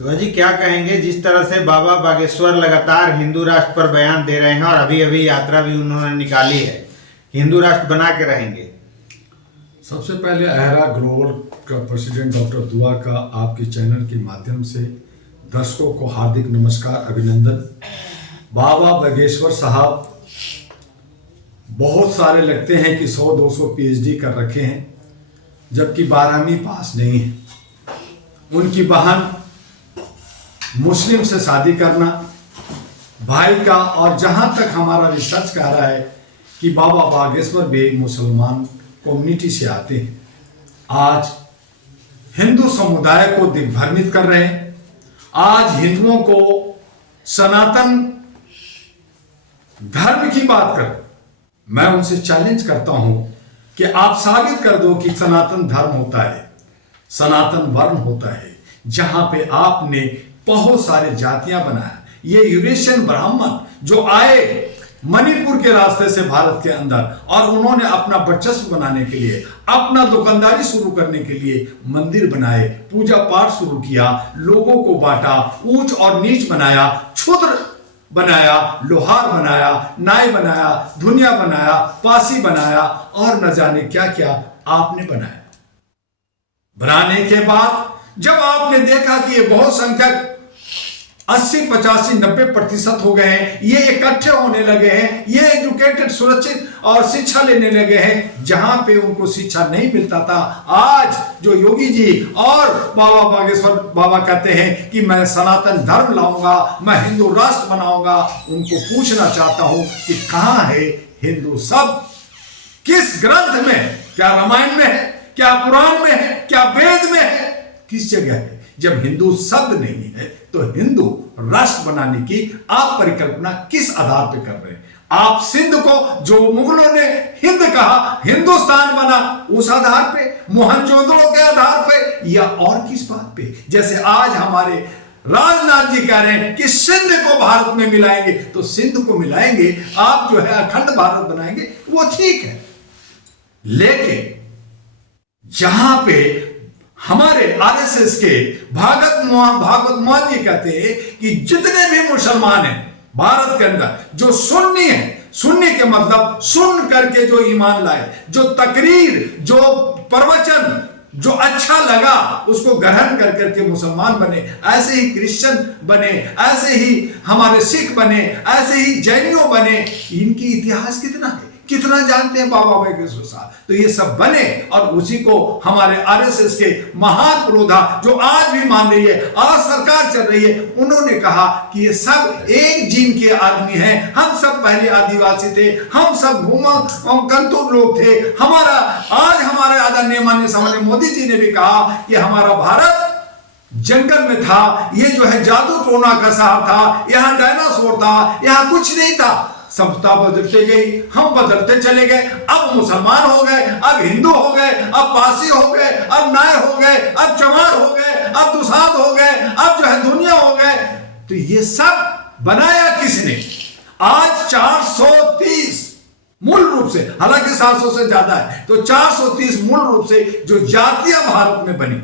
तो जी क्या कहेंगे, जिस तरह से बाबा बागेश्वर लगातार हिंदू राष्ट्र पर बयान दे रहे हैं और अभी अभी यात्रा भी उन्होंने निकाली है, हिंदू राष्ट्र बना के रहेंगे। सबसे पहले अहरा ग्लोबल का प्रेसिडेंट डॉक्टर दुआ का आपके चैनल के माध्यम से दर्शकों को हार्दिक नमस्कार, अभिनंदन। बाबा बागेश्वर साहब बहुत सारे लगते हैं कि 100-200 पीएचडी कर रखे हैं, जबकि 12वीं पास नहीं है। उनकी बहन मुस्लिम से शादी करना भाई का, और जहां तक हमारा रिसर्च कह रहा है कि बाबा बागेश्वर भी मुसलमान कम्युनिटी से आते हैं। आज हिंदू समुदाय को दिग्भ्रमित कर रहे हैं। आज हिंदुओं को सनातन धर्म की बात कर, मैं उनसे चैलेंज करता हूं कि आप साबित कर दो कि सनातन धर्म होता है, सनातन वर्ण होता है, जहां पे आपने बहुत सारे जातियां बनाया। ये यूरेशियन ब्राह्मण जो आए मणिपुर के रास्ते से भारत के अंदर, और उन्होंने अपना वर्चस्व बनाने के लिए, अपना दुकानदारी शुरू करने के लिए मंदिर बनाए, पूजा पाठ शुरू किया, लोगों को बांटा, ऊंच और नीच बनाया, क्षुद्र बनाया, लोहार बनाया, नाई बनाया, धुनिया बनाया, पासी बनाया, और न जाने क्या क्या आपने बनाया। बनाने के बाद जब आपने देखा कि ये बहुत संख्यक 80, 85, 90% हो गए हैं, ये इकट्ठे होने लगे हैं, ये एजुकेटेड, सुरक्षित और शिक्षा लेने लगे हैं, जहां पे उनको शिक्षा नहीं मिलता था। आज जो योगी जी और बाबा बागेश्वर बाबा कहते हैं कि मैं सनातन धर्म लाऊंगा, मैं हिंदू राष्ट्र बनाऊंगा, उनको पूछना चाहता हूं कि कहां है हिंदू शब्द? किस ग्रंथ में? क्या रामायण में है? क्या पुराण में है? क्या वेद में है? किस जगह है? जब हिंदू शब्द नहीं है तो हिंदू राष्ट्र बनाने की आप परिकल्पना किस आधार पे कर रहे हैं? आप सिंध को, जो मुगलों ने हिंद कहा, हिंदुस्तान बना, उस आधार पे, मोहनजोदड़ो के आधार पे, या और किस बात पे? जैसे आज हमारे राजनाथ जी कह रहे हैं कि सिंध को भारत में मिलाएंगे, तो सिंध को मिलाएंगे, आप जो है अखंड भारत बनाएंगे, वो ठीक है। लेकिन जहां पे हमारे आरएसएस के भागवत मान जी कहते हैं कि जितने भी मुसलमान हैं भारत के अंदर, जो सुन्नी है, सुन्नी के मतलब सुन करके जो ईमान लाए, जो तकरीर, जो प्रवचन, जो अच्छा लगा उसको ग्रहण कर करके मुसलमान बने, ऐसे ही क्रिश्चियन बने, ऐसे ही हमारे सिख बने, ऐसे ही जैनियों बने। इनकी इतिहास कितना है, कितना जानते हैं बाबा बागेश्वर साहब? तो ये सब बने, और उसी को हमारे आरएसएस के महान पुरोधा जो आज भी मान रही है, आज सरकार चल रही है, उन्होंने कहा कि ये सब एक जीन के आदमी हैं, हम सब पहले आदिवासी थे, हम सब कंतुर लोग थे। हमारा आज हमारे आदरणीय माननीय सामान्य मोदी जी ने भी कहा कि हमारा भारत जंगल में था, ये जो है जादू टोना का साहब था, यहाँ डायनासोर था, यहाँ कुछ नहीं था। सभ्यता बदलते गई, हम बदलते चले गए, अब मुसलमान हो गए, अब हिंदू हो गए, अब पासी हो गए, अब नाय हो गए, अब चमार हो गए, अब दुसाद हो गए, अब जो है दुनिया हो गए। तो ये सब बनाया किसने? आज 430 मूल रूप से, हालांकि 700 से ज्यादा है, तो 430 मूल रूप से जो जातियां भारत में बनी,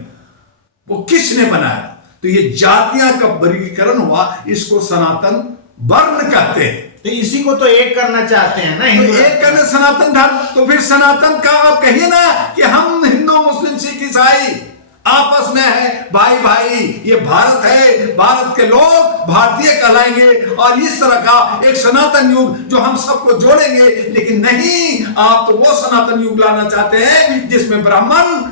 वो किसने बनाया? तो ये जातियां का वर्गीकरण हुआ, इसको सनातन वर्ण कहते हैं। तो इसी को तो एक करना चाहते हैं ना, तो एक करने सनातन धर्म, तो फिर सनातन का आप कहिए ना कि हम हिंदू, मुस्लिम, सिख, ईसाई आपस में है, भाई भाई, ये भारत है, भारत के लोग भारतीय कहलाएंगे, और इस तरह का एक सनातन युग जो हम सबको जोड़ेंगे। लेकिन नहीं, आप तो वो सनातन युग लाना चाहते हैं जिसमें ब्राह्मण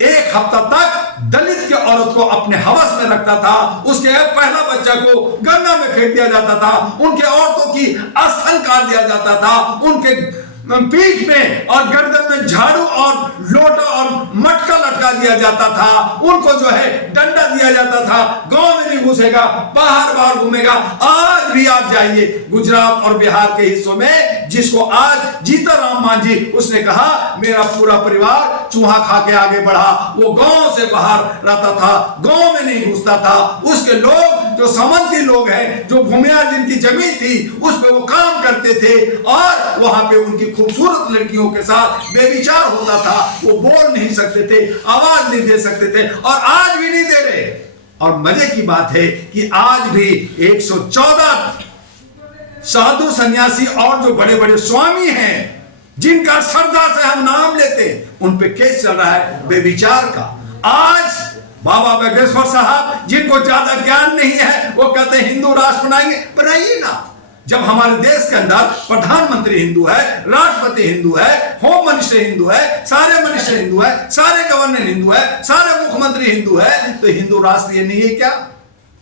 एक हफ्ता तक दलित के औरत को अपने हवस में रखता था, उसके पहला बच्चा को गंगा में फेंक दिया जाता था, उनके औरतों की स्थल काट दिया जाता था, उनके पीठ में और गर्दन में झाड़ू और लोटा और मटका लटका दिया जाता था, उनको जो है डंडा दिया जाता था, गांव में नहीं घुसेगा, बाहर बाहर घूमेगा। आज भी आप जाइए गुजरात और बिहार के हिस्सों में, जिसको आज जीता राम मांझी, उसने कहा मेरा पूरा परिवार चूहा खा के आगे बढ़ा, वो गांव से बाहर रहता था, गांव में नहीं घुसता था। उसके लोग जो सामंती लोग हैं, जो भूमियार जिनकी जमीन थी, उस पे वो काम करते थे, और वहां पे उनकी खूबसूरत लड़कियों के साथ बेविचार होता था। वो बोल नहीं सकते थे, आवाज नहीं दे सकते थे, और आज भी नहीं दे रहे। और मजे की बात है कि आज भी 114 साधु सन्यासी और जो बड़े बड़े स्वामी हैं जिनका श्रद्धा से हम नाम लेते हैं, उन पे केस चल रहा है बेविचार का। आज बाबा बागेश्वर साहब, जिनको ज्यादा ज्ञान नहीं है, वो कहते हैं हिंदू राष्ट्र बनाएंगे। बनाइए ना। जब हमारे देश के अंदर प्रधानमंत्री हिंदू है, राष्ट्रपति हिंदू है, होम मिनिस्टर हिंदू है, सारे मिनिस्टर हिंदू है, सारे गवर्नर हिंदू है, सारे मुख्यमंत्री हिंदू है, तो हिंदू राष्ट्र ये नहीं है क्या?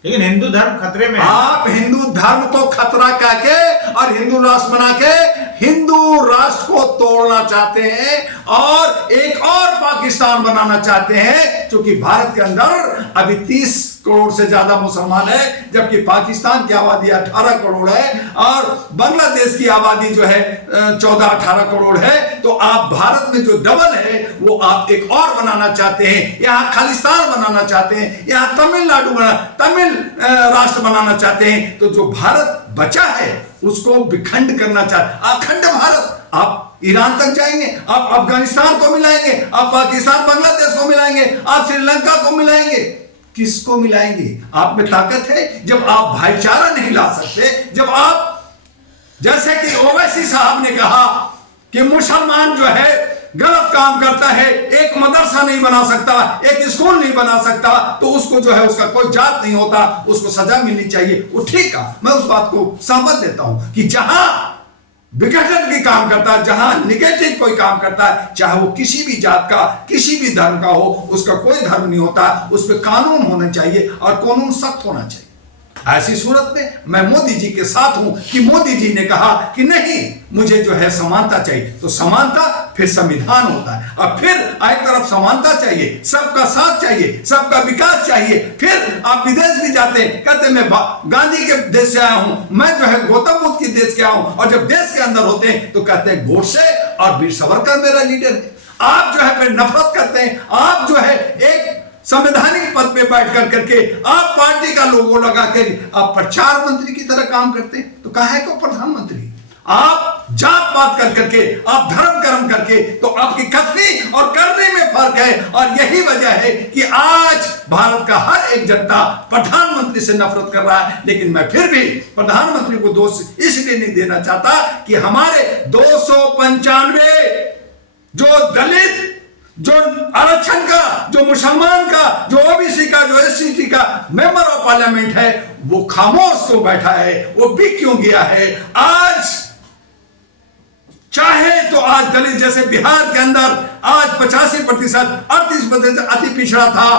लेकिन हिंदू धर्म खतरे में है। आप हिंदू धर्म तो खतरा कह के और हिंदू राष्ट्र बना के हिंदू राष्ट्र को तोड़ना चाहते हैं और एक और पाकिस्तान बनाना चाहते हैं, क्योंकि भारत के अंदर अभी 30 करोड़ से ज्यादा मुसलमान है, जबकि पाकिस्तान की आबादी 18 करोड़ है और बांग्लादेश की आबादी जो है 14-18 करोड़ है। तो आप भारत में जो डबल है वो आप एक और बनाना चाहते हैं, यहाँ खालिस्तान बनाना चाहते हैं, यहाँ तमिलनाडु तमिल राष्ट्र बनाना चाहते हैं। तो जो भारत बचा है उसको विखंड करना चाहते, अखंड भारत। आप ईरान तक जाएंगे, आप अफगानिस्तान को मिलाएंगे, आप पाकिस्तान बांग्लादेश को मिलाएंगे, आप श्रीलंका को मिलाएंगे। किसको मिलाएंगे? आप में ताकत है जब आप भाईचारा नहीं ला सकते, जब आप, जैसे कि ओवैसी साहब ने कहा कि मुसलमान जो है गलत काम करता है, एक मदरसा नहीं बना सकता, एक स्कूल नहीं बना सकता, तो उसको जो है उसका कोई जात नहीं होता, उसको सजा मिलनी चाहिए। वो ठीक है, मैं उस बात को सहमत देता हूं कि जहां विघटन की काम करता है, जहां निगेटिव कोई काम करता है, चाहे वो किसी भी जात का, किसी भी धर्म का हो, उसका कोई धर्म नहीं होता, उस पर कानून होना चाहिए और कानून सख्त होना चाहिए। ऐसी सूरत में मैं मोदी जी के साथ हूं कि मोदी जी ने कहा कि नहीं, मुझे जो है समानता चाहिए, तो समानता फिर संविधान होता है, और फिर एक तरफ समानता चाहिए, सबका साथ चाहिए, सबका विकास चाहिए। फिर आप विदेश भी जाते हैं, कहते मैं गांधी के देश से आया हूं, मैं जो है गौतम बुद्ध के देश से आया हूं, और जब देश के अंदर होते हैं तो कहते हैं गोडसे और वीर सावरकर मेरा लीडर है। आप जो है फिर नफरत करते हैं, आप जो है एक संवैधानिक पद पे बैठ कर करके आप पार्टी का लोगो लगा के आप प्रचार मंत्री की तरह काम करते हैं, तो काहे को प्रधानमंत्री? आप जात पात कर करके, आप धर्म कर्म करके, तो आपकी कथनी और करने में फर्क है। और यही वजह है कि आज भारत का हर एक जनता प्रधानमंत्री से नफरत कर रहा है। लेकिन मैं फिर भी प्रधानमंत्री को दोष इसलिए नहीं देना चाहता कि हमारे 295 जो दलित, जो आरक्षण का, जो मुसलमान का, जो ओबीसी का, जो एससी का मेंबर ऑफ पार्लियामेंट है, वो खामोश क्यों बैठा है? वो बिक क्यों गया है? आज चाहे तो आज दलित जैसे बिहार के अंदर आज 85%, 38% अति पिछड़ा था,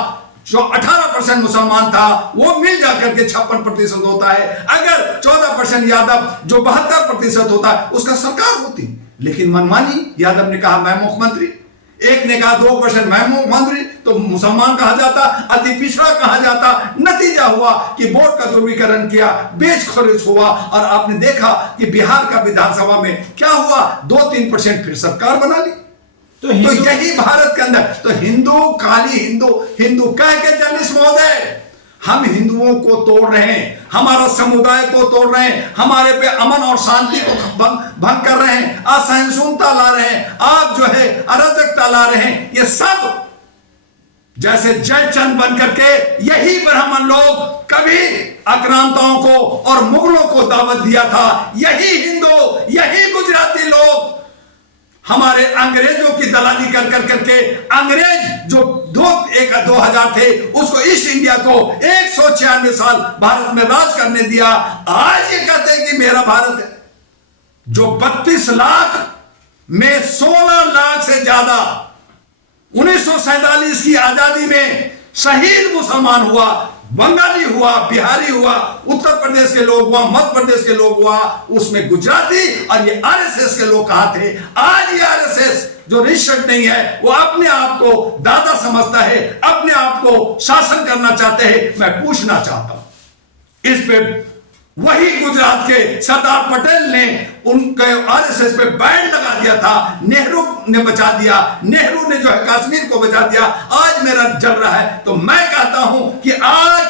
जो 18% मुसलमान था, वो मिल जाकर के 56% होता है। अगर 14% यादव, जो 72% होता है, उसका सरकार होती। लेकिन मनमानी, यादव ने कहा मैं मुख्यमंत्री, एक ने कहा 2% मैं मुख्यमंत्री, तो मुसलमान कहा जाता, अति पिछड़ा कहा जाता। नतीजा हुआ कि वोट का ध्रुवीकरण किया, बेच खरीद हुआ, और आपने देखा कि बिहार का विधानसभा में क्या हुआ, 2-3% फिर सरकार बना ली। तो यही भारत के अंदर, तो हिंदू खाली हिंदू कह के जर्नलिस्ट महोदय, हम हिंदुओं को तोड़ रहे हैं, हमारा समुदाय को तोड़ रहे हैं, हमारे पे अमन और शांति को भंग कर रहे हैं, असहिष्णुता ला रहे हैं, आप जो है अराजकता ला रहे हैं। ये सब जैसे जयचंद बन करके यही ब्राह्मण लोग कभी आक्रांताओं को और मुगलों को दावत दिया था, यही हिंदू, यही गुजराती लोग हमारे अंग्रेजों की दलाली कर करके, अंग्रेज जो 2000 थे, उसको ईस्ट इंडिया को 196 साल भारत में राज करने दिया। आज ये कहते हैं कि मेरा भारत है। जो 32 लाख में 16 लाख से ज्यादा 1947 की आजादी में शहीद मुसलमान हुआ, बंगाली हुआ, बिहारी हुआ, उत्तर प्रदेश के लोग हुआ, मध्य प्रदेश के लोग हुआ, उसमें गुजराती और ये आरएसएस के लोग कहां थे? आज ये आरएसएस जो रजिस्टर्ड नहीं है, वो अपने आप को दादा समझता है, अपने आप को शासन करना चाहते हैं। मैं पूछना चाहता हूं इस पे, वही गुजरात के सरदार पटेल ने उनके आरएसएस पे बैन लगा दिया था, नेहरू ने बचा दिया, नेहरू ने जो है कश्मीर को बचा दिया, आज मेरा जल रहा है। तो मैं कहता हूं कि आज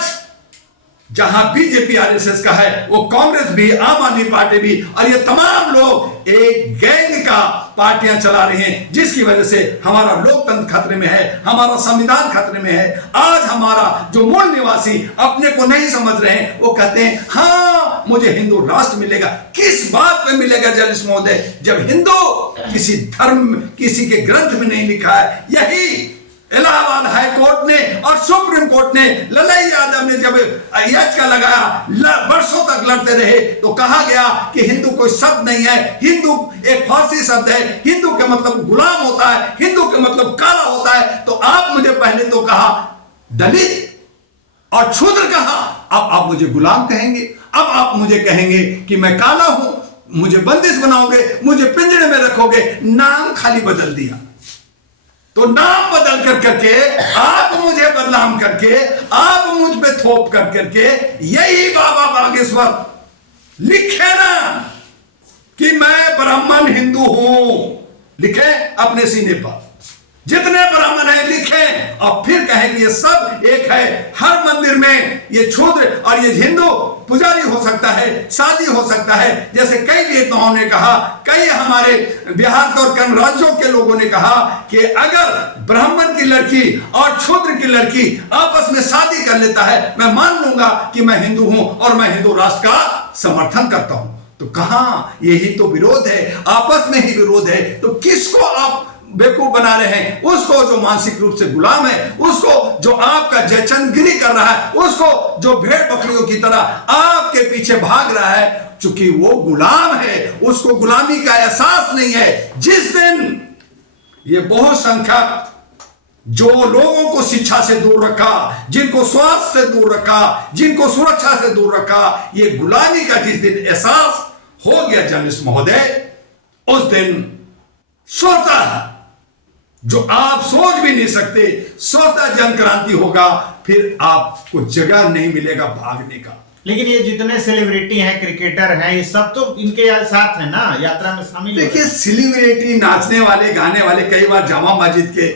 जहां बीजेपी आरएसएस का है, वो कांग्रेस भी, आम आदमी पार्टी भी, और ये तमाम लोग एक गैंग का पार्टियां चला रही हैं, जिसकी वजह से हमारा लोकतंत्र खतरे में है, हमारा संविधान खतरे में है। आज हमारा जो मूल निवासी अपने को नहीं समझ रहे हैं, वो कहते हैं हाँ मुझे हिंदू राष्ट्र मिलेगा। किस बात पे मिलेगा जर्नलिस्ट महोदय, जब हिंदू किसी धर्म किसी के ग्रंथ में नहीं लिखा है। यही इलाहाबाद हाई कोर्ट ने और सुप्रीम कोर्ट ने, ललाई यादव ने जब याचिका लगाया, वर्षों तक लड़ते रहे, तो कहा गया कि हिंदू कोई शब्द नहीं है, हिंदू एक फारसी शब्द है, हिंदू के मतलब गुलाम होता है, हिंदू के मतलब काला होता है। तो आप मुझे पहले तो कहा दलित और शूद्र कहा, अब आप मुझे गुलाम कहेंगे, अब आप मुझे कहेंगे कि मैं काला हूं, मुझे बंदिश बनाओगे, मुझे पिंजरे में रखोगे। नाम खाली बदल दिया। तो नाम बदल कर करके आप मुझे बदनाम करके, आप मुझ पे थोप कर करके, यही बाबा बागेश्वर लिखे ना कि मैं ब्राह्मण हिंदू हूं, लिखे अपने सीने पर, जितने ब्राह्मण हैं लिखे, और फिर कहें कि ये सब एक है। हर मंदिर में ये शूद्र और ये हिंदू पुजारी हो सकता है, शादी हो सकता है। जैसे कई नेताओं ने कहा, कई हमारे बिहार के और कई राज्यों के लोगों ने कहा कि अगर ब्राह्मण की लड़की और शूद्र की लड़की आपस में शादी कर लेता है, मैं मान लूंगा कि मैं हिंदू हूं और मैं हिंदू राष्ट्र का समर्थन करता हूं। तो कहां, यही तो विरोध है, आपस में ही विरोध है। तो किसको आप बेवकूफ बना रहे हैं? उसको जो मानसिक रूप से गुलाम है, उसको जो आपका जयचंदगिरी कर रहा है, उसको जो भेड़ बकरियों की तरह आपके पीछे भाग रहा है, चूंकि वो गुलाम है, उसको गुलामी का एहसास नहीं है। जिस दिन ये बहुसंख्यक जो लोगों को शिक्षा से दूर रखा, जिनको स्वास्थ्य से दूर रखा, जिनको सुरक्षा से दूर रखा, ये गुलामी का जिस दिन एहसास हो गया जर्नलिस्ट महोदय, उस दिन स्वतः जो आप सोच भी नहीं सकते, स्वतः जन क्रांति होगा। फिर आपको जगह नहीं मिलेगा भागने का। लेकिन ये जितने सेलिब्रिटी हैं, क्रिकेटर हैं, ये सब तो इनके साथ है ना, यात्रा में शामिल। देखिए सेलिब्रिटी, नाचने वाले, गाने वाले, कई बार जामा मस्जिद के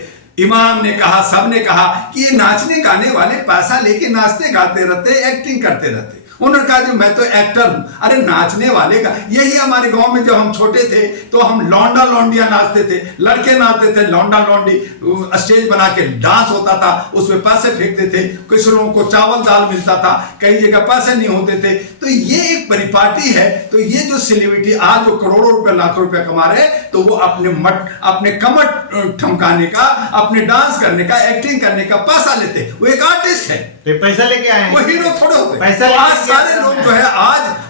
इमाम ने कहा, सब ने कहा कि ये नाचने गाने वाले पैसा लेके नाचते गाते रहते, एक्टिंग करते रहते। उन्होंने कहा कि मैं तो एक्टर हूं। अरे नाचने वाले का, यही हमारे गांव में जब हम छोटे थे तो हम लौंडा लौंडिया नाचते थे, लड़के नाचते थे, लौंडा लौंडी, स्टेज बना के डांस होता था, उसमें पैसे फेंकते थे, कुछ लोगों को चावल दाल मिलता था, कई जगह पैसे नहीं होते थे। तो ये एक परिपाटी है। तो ये जो सेलिब्रिटी आज जो करोड़ों रुपए लाखों रुपए कमा रहे हैं, तो वो अपने कमर ठमकाने का, अपने डांस करने का, एक्टिंग करने का पैसा लेते। वो एक आर्टिस्ट है, तो पैसा लेके आए हैं, वो हीरो थोड़े होते। पैसा तो आज सारे लोग जो है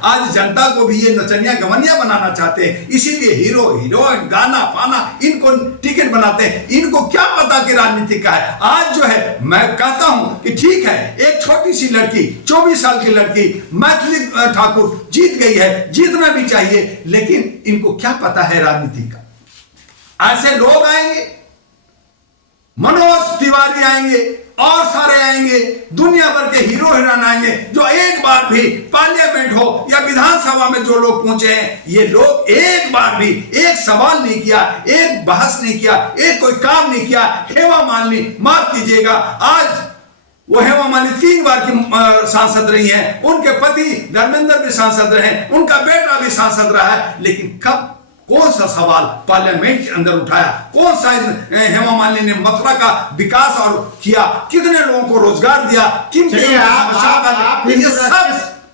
आज जनता को भी ये नचनिया गवनिया बनाना चाहते हैं। इसीलिए हीरो हीरोइन, गाना पाना, इनको टिकट बनाते हैं। इनको क्या पता कि राजनीति का है। आज जो है मैं कहता हूं कि ठीक है, एक छोटी सी लड़की, 24 साल की लड़की मैथिली ठाकुर जीत गई है, जीतना भी चाहिए, लेकिन इनको क्या पता है राजनीति का। ऐसे लोग आएंगे, मनोज तिवारी आएंगे और सारे आएंगे, दुनिया भर के हीरो हीरोइन आएंगे, जो एक बार भी पार्लियामेंट हो या विधानसभा में जो लोग पहुंचे हैं, ये लोग एक बार भी एक सवाल नहीं किया, एक बहस नहीं किया, एक कोई काम नहीं किया। हेमा मालिनी, माफ कीजिएगा, आज वो हेमा मालिनी 3 बार की सांसद रही हैं, उनके पति धर्मेंद्र भी सांसद रहे, उनका बेटा भी सांसद रहा है, लेकिन कब कौन सा सवाल पार्लियामेंट के अंदर उठाया? कौन सा हेमा मालिनी ने मथुरा का विकास और किया? कितने लोगों को रोजगार दिया?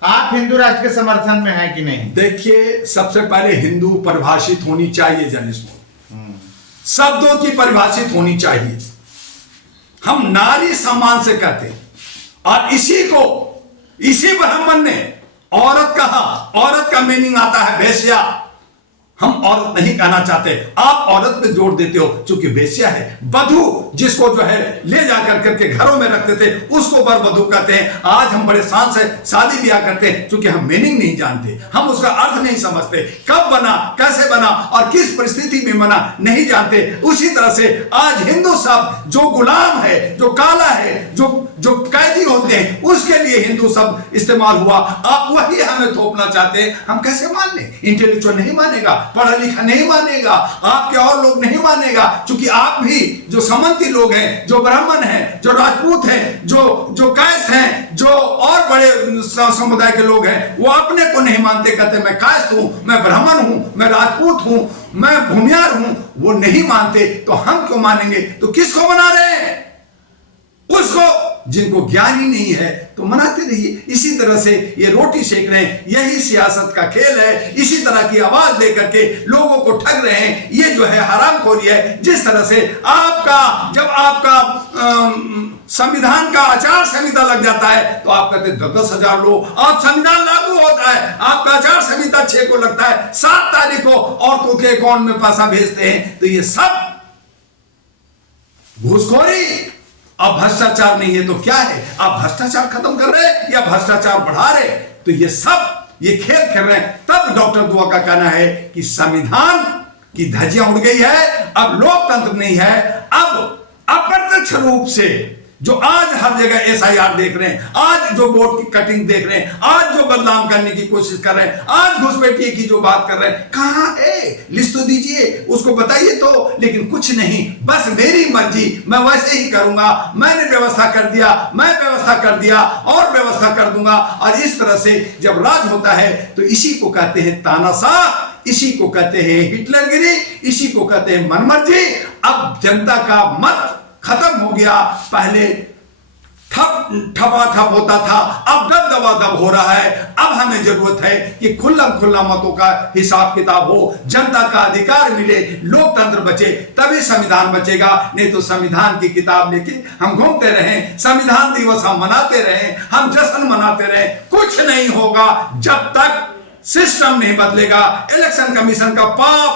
आप हिंदू राष्ट्र के समर्थन में हैं कि नहीं? देखिए, सबसे पहले हिंदू परिभाषित होनी चाहिए जर्नलिज्म, शब्दों की परिभाषित होनी चाहिए। हम नारी सम्मान से कहते हैं, और इसी ब्राह्मण ने औरत कहा। औरत का मीनिंग आता है वेश्या। हम औरत नहीं कहना चाहते, आप औरत पे जोर देते हो, क्योंकि वेश्या है। बधू, जिसको जो है ले जाकर करके घरों में रखते थे, उसको बर बधू कहते हैं। आज हम बड़े शान से शादी ब्याह करते हैं, क्योंकि हम मीनिंग नहीं जानते, हम उसका अर्थ नहीं समझते, कब बना, कैसे बना और किस परिस्थिति में बना नहीं जानते। उसी तरह से आज हिंदू शब्द जो गुलाम है, जो काला है, जो कैदी होते हैं, उसके लिए हिंदू शब्द इस्तेमाल हुआ। आप वही हमें थोपना चाहते हैं, हम कैसे मान लें? इंटेलेक्चुअल नहीं मानेगा। पढ़ा लिखा नहीं मानेगा, आपके और लोग नहीं मानेगा, क्योंकि आप भी जो समंती लोग हैं, जो ब्राह्मण हैं, जो राजपूत हैं, जो कैस हैं, जो और बड़े समुदाय के लोग हैं, वो अपने को नहीं मानते, कहते मैं कैस हूं, मैं ब्राह्मण हूं, मैं राजपूत हूं, मैं भूमियार हूं, वो नहीं मानते, तो हम क्यों मानेंगे? तो किसको मना रहे हैं? उसको जिनको ज्ञान ही नहीं है तो मनाते रहिए। इसी तरह से ये रोटी सेक रहे हैं, यही सियासत का खेल है। इसी तरह की आवाज दे करके लोगों को ठग रहे हैं। ये जो है हरामखोरी है। जिस तरह से जब आपका संविधान का आचार संहिता लग जाता है तो आप कहते 10,000 लोग, आप संविधान लागू होता है, आपका आचार संहिता 6 को लगता है, 7 तारीख को औरतों के अकाउंट में पैसा भेजते हैं। तो ये सब घूसखोरी। अब भ्रष्टाचार नहीं है तो क्या है? आप भ्रष्टाचार खत्म कर रहे हैं या भ्रष्टाचार बढ़ा रहे? तो ये खेल खेल रहे हैं। तब डॉक्टर दुआ का कहना है कि संविधान की धज्जियां उड़ गई है, अब लोकतंत्र नहीं है। अब अप्रत्यक्ष रूप से जो आज हर जगह SIR देख रहे हैं, आज जो वोट की कटिंग देख रहे हैं, आज जो बदनाम करने की कोशिश कर रहे हैं, आज घुसपैठिए की जो बात कर रहे हैं, कहां है? लिस्ट तो दीजिए, उसको बताइए तो। लेकिन कुछ नहीं, बस मेरी मर्जी, मैं वैसे ही करूंगा, मैंने व्यवस्था कर दिया, मैं व्यवस्था कर दिया और व्यवस्था कर दूंगा। और इस तरह से जब राज होता है तो इसी को कहते हैं तानाशाह, इसी को कहते हैं हिटलरगिरी, इसी को कहते हैं मनमर्जी। अब जनता का मत खत्म हो गया। पहले ठपाठप होता था, अब दब हो रहा है। अब हमें जरूरत है कि खुल्ला मतों का हिसाब किताब हो, जनता का अधिकार मिले, लोकतंत्र बचे, तभी संविधान बचेगा। नहीं तो संविधान की किताब लेके हम घूमते रहें, संविधान दिवस हम मनाते रहें, हम जश्न मनाते रहें, कुछ नहीं होगा जब तक सिस्टम नहीं बदलेगा, इलेक्शन कमीशन का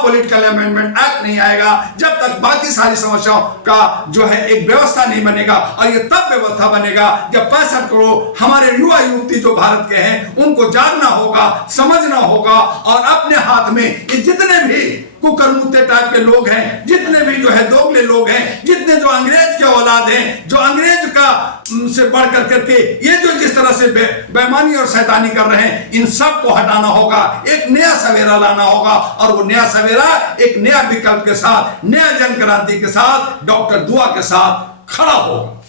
पॉलिटिकल अमेंडमेंट एक्ट नहीं आएगा, जब तक बाकी सारी समस्याओं का जो है एक व्यवस्था नहीं बनेगा। और ये तब व्यवस्था बनेगा जब 65 करोड़ हमारे युवा युवती जो भारत के हैं, उनको जानना होगा, समझना होगा और अपने हाथ में ये जितने भी कुकरमुत्ते टाइप के लोग हैं, जितने भी जो है दोगले लोग हैं, जितने जो अंग्रेज के औलाद हैं, जो अंग्रेज का से बढ़ करके ये जो जिस तरह से बेईमानी और शैतानी कर रहे हैं, इन सब को हटाना होगा, एक नया सवेरा लाना होगा। और वो नया सवेरा एक नया विकल्प के साथ, नया जन क्रांति के साथ, डॉक्टर दुआ के साथ खड़ा होगा।